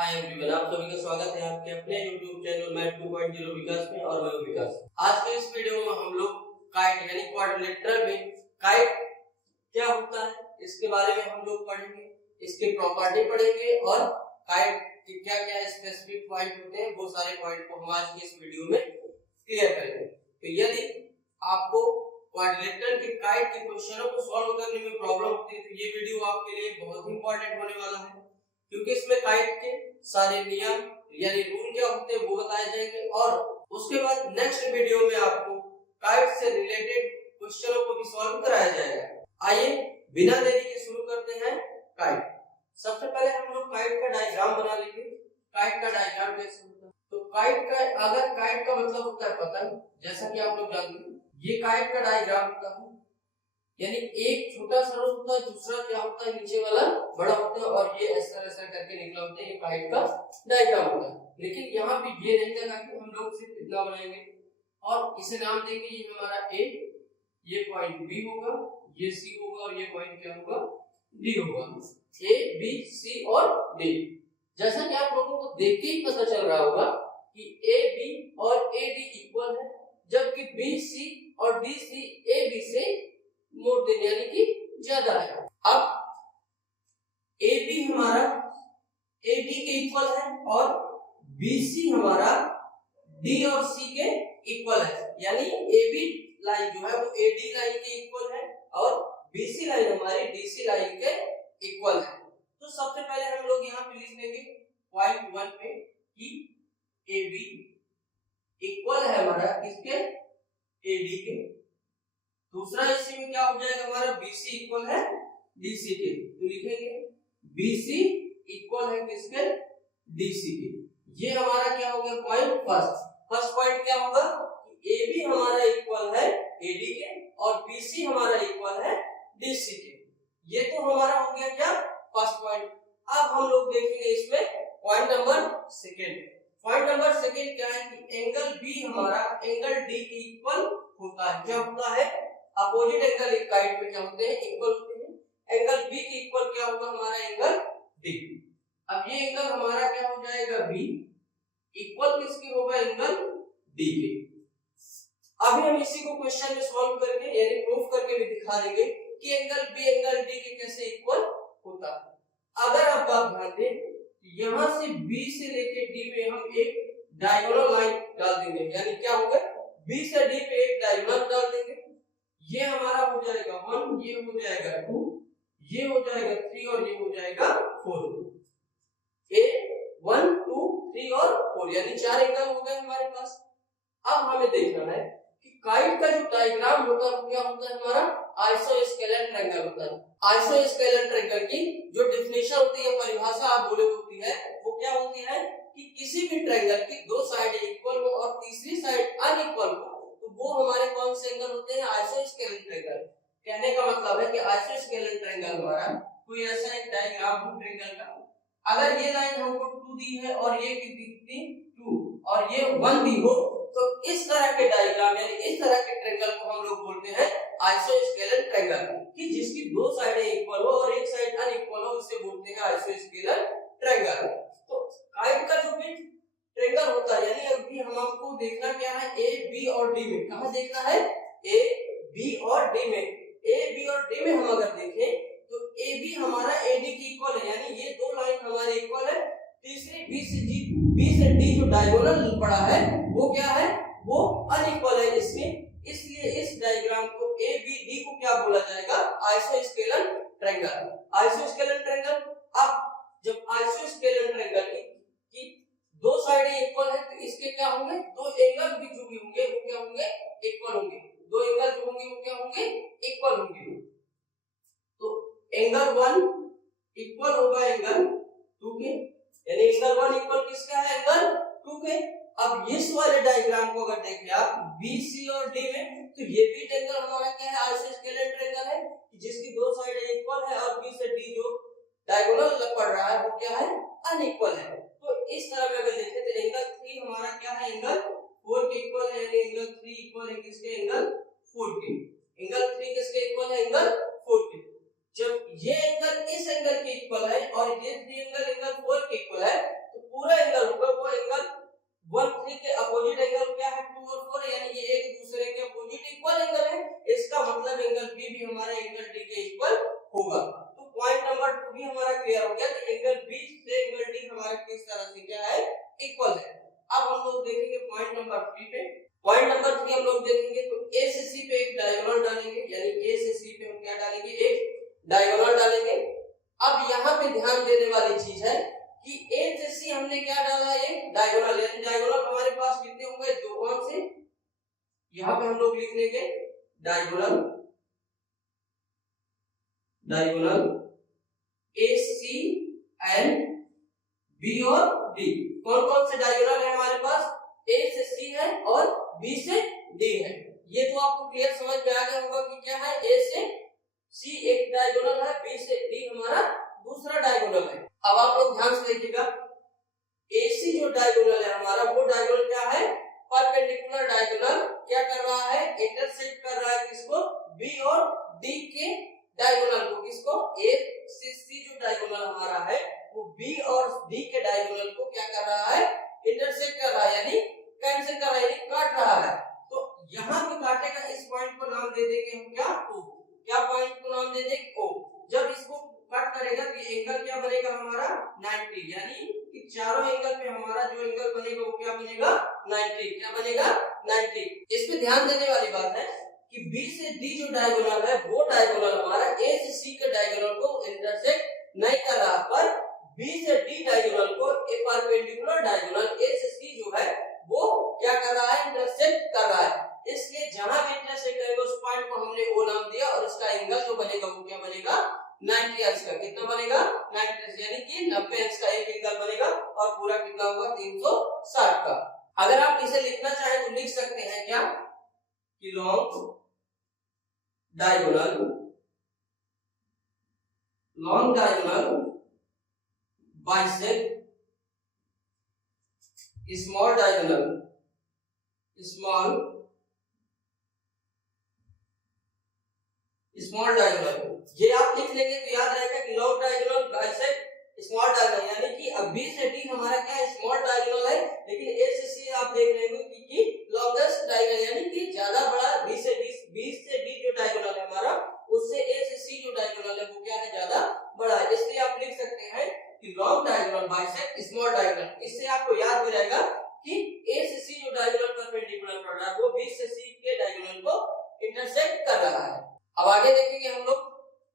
Hi everyone, आप सभी का स्वागत है आपके अपने YouTube चैनल मैथ 2.0 विकास में और मैं हूं विकास। आज के इस वीडियो में हम लोग काइट यानी क्वाड्रिलेटरल में काइट क्या होता है इसके बारे में हम लोग पढ़ेंगे, इसके प्रॉपर्टी पढ़ेंगे और काइट के क्या-क्या स्पेसिफिक पॉइंट होते हैं वो सारे पॉइंट को हम आज के इस वीडियो में क्लियर करेंगे। तो यदि आपको क्वाड्रिलेटरल के काइट के क्वेश्चनों को सॉल्व करने में प्रॉब्लम होती है तो ये वीडियो आपके लिए बहुत ही इंपॉर्टेंट होने वाला है, क्योंकि इसमें काइट के सारे नियम यानी रूल क्या होते हैं वो बताए जाएंगे और उसके बाद नेक्स्ट वीडियो में आपको काइट से रिलेटेड क्वेश्चनों को भी सॉल्व कराया जाएगा। आइए बिना देरी के शुरू करते हैं काइट। सबसे पहले हम लोग काइट का डायग्राम बना लेंगे। काइट का डायग्राम कैसे होता है? तो काइट का मतलब होता है पतंग, जैसा कि आप लोग जानते हैं। ये काइट का डायग्राम होता है, यानी एक छोटा सा होता है, दूसरा क्या होता है नीचे वाला बड़ा होता है और ये ऐसा करके निकला होता है। ये काइट का डायग्राम होता है, लेकिन यहाँ पे ये नहीं लगा कि हम लोग सिर्फ इतना बनाएंगे और इसे नाम देंगे ये हमारा ए, ये पॉइंट बी होगा, ये सी होगा और ये पॉइंट क्या होगा डी होगा। ए बी सी और डी, जैसा कि आप लोगों को देख के ही पता चल रहा होगा कि ए बी और ए डी इक्वल है, जबकि बी सी और डी सी ए बी से मोर देन यानी कि ज्यादा है। अब ए बी हमारा ए डी के इक्वल है और बी सी हमारा डी और सी के इक्वल है, यानी ए बी लाइन जो है वो ए डी लाइन के इक्वल है और बी सी लाइन हमारी डी सी लाइन के इक्वल है। तो सबसे पहले हम लोग यहाँ पे लिख लेंगे पॉइंट 1 पे कि ए बी इक्वल है हमारा किसके ए डी के। दूसरा इसी में क्या हो जाएगा हमारा BC इक्वल है DC के, तो लिखेंगे BC इक्वल है किसके DC के। ये हमारा क्या हो गया पॉइंट फर्स्ट पॉइंट क्या होगा कि AB हमारा इक्वल है AD के और BC हमारा इक्वल है DC के। ये तो हमारा हो गया क्या फर्स्ट पॉइंट। अब हम लोग देखेंगे इसमें point number second. Point number second क्या है कि एंगल B हमारा एंगल D के इक्वल होता है। क्या होता है? अपोजिट एंगल एक काइट में क्या होते हैं इक्वल होते हैं। एंगल बी के इक्वल क्या होगा हमारा एंगल डी। अब ये एंगल हमारा क्या हो जाएगा बी इक्वल किसके होगा एंगल डी के। अभी हम इसी को क्वेश्चन में सॉल्व करके यानी प्रूफ करके भी दिखा देंगे कि एंगल बी एंगल डी के कैसे इक्वल होता है। अगर आप बात ध्यान दें यहां से बी से लेके डी में हम एक डायगोनल लाइन डाल देंगे, यानी क्या होगा बी से डी पे एक डायगोनल डाल देंगे। ये हमारा हो जाएगा 1, ये हो जाएगा 2, ये हो जाएगा 3 और ये हो जाएगा 4। ए 1 2 3 और 4 यानी 4 एंगल हो गए हमारे पास। अब हमें देखना है कि काइट का जो डायग्राम होता है वो क्या होता है हमारा आइसोस्केलेन ट्रायंगल होता है। आइसोस्केलेन ट्रायंगल की जो डेफिनेशन होती है परिभाषा आप बोले होती है वो क्या होती है कि किसी भी ट्रायंगल की दो साइड इक्वल हो और तीसरी साइड अनइक्वल हो तो वो हमारे कौन से एंगल होते हैं आइसोस्केलेन ट्रायंगल। कहने का मतलब है कि आइसोस्केलेन ट्रायंगल हमारा कोई ऐसा एक डायग्राम हो ट्रायंगल का, अगर ये लाइन हमको 2 दी है और ये कितनी 2 और ये 1 दी हो तो इस तरह के डायग्राम यानी इस तरह के ट्रायंगल को हम लोग बोलते हैं आइसोस्केलेन ट्रायंगल, कि जिसकी दो साइडें इक्वल हो और एक साइड अनइक्वल हो उसे बोलते हैं आइसोस्केलेन ट्रायंगल। तो काइट का जो भी ट्रायंगल होता है यानी अभी हम आपको देखना क्या है ए बी और डी में। कहां देखना है ए बी और डी में। ए बी और डी में हम अगर देखें तो ए बी हमारा ए डी के इक्वल है, यानी ये दो लाइन हमारे इक्वल है। तीसरी बी से डी जो डायगोनल पड़ा है वो क्या है वो अनइक्वल है इसमें, इसलिए इस डायग्राम को ए बी डी को क्या बोला जाएगा आइसोस्केलेन ट्रायंगल। आइसोस्केलेन ट्रायंगल। अब जब आइसोस्केलेन ट्रायंगल की दो साइडें इक्वल है तो इसके क्या होंगे दो एंगल भी जो भी होंगे वो क्या होंगे इक्वल होंगे। दो एंगल जो होंगे वो क्या होंगे इक्वल होंगे। तो एंगल 1 इक्वल होगा एंगल 2 के, यानी एंगल 1 इक्वल किसका है एंगल 2 के। अब इस वाले डायग्राम को अगर देखें आप बी सी और डी में तो ये भी ट्रायंगल हमारा क्या है आइसोस्केलेन ट्रायंगल है, जिसकी दो साइडें इक्वल है और बी से डी जो डायगोनल पड़ रहा है वो क्या है अनइक्वल है। तो इस तरह में अगर देखें तो एंगल 3 हमारा क्या है एंगल 4 के इक्वल है, यानी एंगल 3 इक्वल है किसके एंगल 4 के। एंगल 3 किसके इक्वल है एंगल 4 के। जब ये एंगल इस एंगल के इक्वल है और ये 3 एंगल एंगल 4 के इक्वल है तो हमारा किस तरह से क्या है, इक्वल है। अब हम लोग देखेंगे पॉइंट नंबर 3 पे। पॉइंट नंबर 3 हम लोग देखेंगे तो ए से सी पे एक डायगोनल डालेंगे, यानी ए से सी पे हम क्या डालेंगे, एक डायगोनल डालेंगे। अब यहाँ पे ध्यान देने वाली चीज है कि ए से सी हमने क्या डाला, एक डायगोनल, यानी डायगोनल हमारे पास कितने होंगे, दो। कौन से, यहाँ पे हम लोग लिख लेंगे diagonal, diagonal A C and B और डी। कौन कौन से डायगोनल है हमारे पास, ए से सी है और बी से डी है। ये तो आपको क्लियर समझ में आ गया होगा कि क्या है, ए से सी एक डायगोनल है, बी से डी हमारा दूसरा डायगोनल है। अब आप लोग ध्यान से देखिएगा, एसी जो डायगोनल है हमारा, वो डायगोनल क्या है, परपेंडिकुलर डायगोनल क्या कर रहा है, इंटरसेक्ट कर रहा है किसको, बी और डी के डायगोनल को। किसको, ए से सी जो डायगोनल हमारा है वो बी और डी के डायगोनल को क्या कर रहा है, इंटरसेक्ट कर रहा है, यानी कैंसिल कर रहा है, यानी काट रहा है। तो यहाँ पे काटेगा, इस पॉइंट को नाम दे देंगे हम क्या, ओ। क्या पॉइंट को नाम दे देंगे, ओ। जब इसको कट करेगा तो एंगल क्या बनेगा हमारा, 90, यानी कि चारों एंगल पे हमारा जो एंगल बनेगा वो क्या बनेगा, 90। क्या बनेगा, 90। इसमें ध्यान देने वाली बात है कि बी से डी जो डायगोनल है वो डायगोनल हमारा ए से सी के डायगोनल को इंटरसेक्ट नहीं कर रहा, पर बी से डी डायगोनल को एक परपेंडिकुलर डायगोनल ए से सी जो है वो क्या कर रहा है, इंटरसेक्ट कर रहा है। इसलिए जहां भी इंटरसेक्ट करेगा उस पॉइंट को हमने ओ नाम दिया, और इसका एंगल जो बनेगा वो क्या बनेगा, 90 अंश का। कितना बनेगा, 90 अंश, यानी कि 90 अंश का एक एंगल बनेगा, और पूरा कितना होगा, 360 का। अगर आप इसे लिखना चाहें तो लिख सकते हैं क्या, कि long diagonal bisect small diagonal ये आप लिख लेंगे तो याद रहेगा कि long diagonal bisect small diagonal, यानी कि अब बी से डी हमारा क्या है, स्मॉल डायगोनल है, लेकिन ए से सी आप देख लेंगे कि लॉन्गेस्ट डायगोनल, यानी कि ज्यादा बड़ा। बी से डी जो डायगोनल है हमारा, उससे ए से सी जो डायगोनल है वो क्या है, ज्यादा बड़ा है। इसलिए आप लिख सकते हैं कि long diagonal bisect small diagonal. इससे आपको याद भी रहेगा कि ए से सी जो डायगोनल परपेंडिकुलर पड़ रहा है वो बी से सी के डायगोनल को इंटरसेक्ट कर रहा है। अब आगे देखेंगे हम लोग।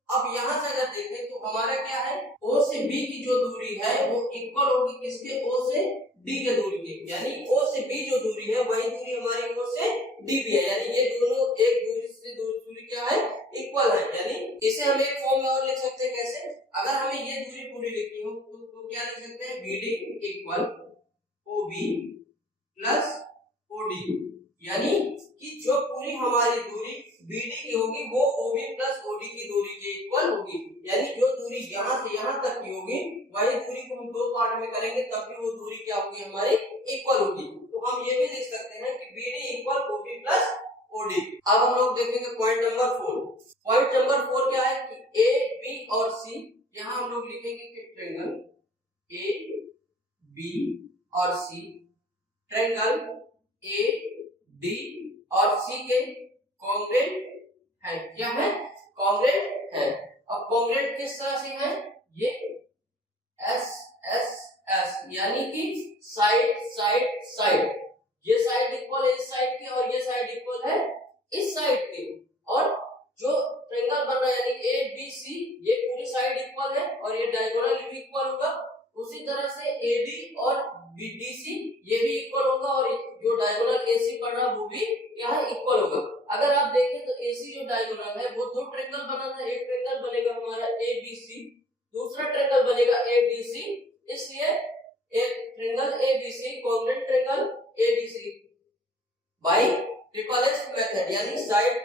अब यहाँ से अगर देखें तो हमारा क्या है, O से B की जो दूरी है वो इक्वल होगी किसके, O से D के दूरी के, यानी O से B जो दूरी है वही दूरी हमारी O से D भी है, यानी ये दोनों एक दूरी से दूरी क्या है, इक्वल है। यानी इसे हम एक फॉर्म में और लिख सकते हैं, कैसे, अगर हमें ये दूरी पूरी लिखनी हो तो क्या लिख सकते हैं, BD equal OB plus OD, यानी कि जो पूरी हमारी दूरी BD की होगी वो OB प्लस OD की दूरी के इक्वल होगी, यानी जो दूरी यहाँ से यहाँ तक की होगी वही दूरी को हम दो पार्ट में करेंगे तब भी वो दूरी क्या होगी, हमारी इक्वल होगी। तो हम ये भी लिख सकते हैं कि BD equal OB plus OD। अब हम लोग देखेंगे पॉइंट नंबर 4। पॉइंट नंबर 4 क्या है कि A, B और C, यहाँ हम लोग लिखेंगे कि ट्रायंगल A, B और C, ट्रायंगल A, D और C के कॉन्ग्रुएंट है। क्या है, कॉन्ग्रुएंट है। अब कॉन्ग्रुएंट किस तरह से है, ये S S S, यानी कि साइड साइड साइड, ये साइड इक्वल है इस साइड की और ये साइड इक्वल है इस साइड की, और जो ट्रायंगल बन रहा है यानी A B C ये पूरी साइड इक्वल है और ये डायगोनल भी इक्वल होगा। उसी तरह से AD और BDC ये भी इक्वल होगा, और जो डायगोनल AC पड़ रहा है वो भी यहाँ इक्वल होगा। अगर आप देखें तो AC जो डायगोनल है वो दो ट्रायंगल बनाना है, एक ट्रायंगल बनेगा हमारा ABC, दूसरा ट्रायंगल बनेगा ADC, इसलिए एक triangle ABC congruent triangle ADC bye triple S method, यानी साइड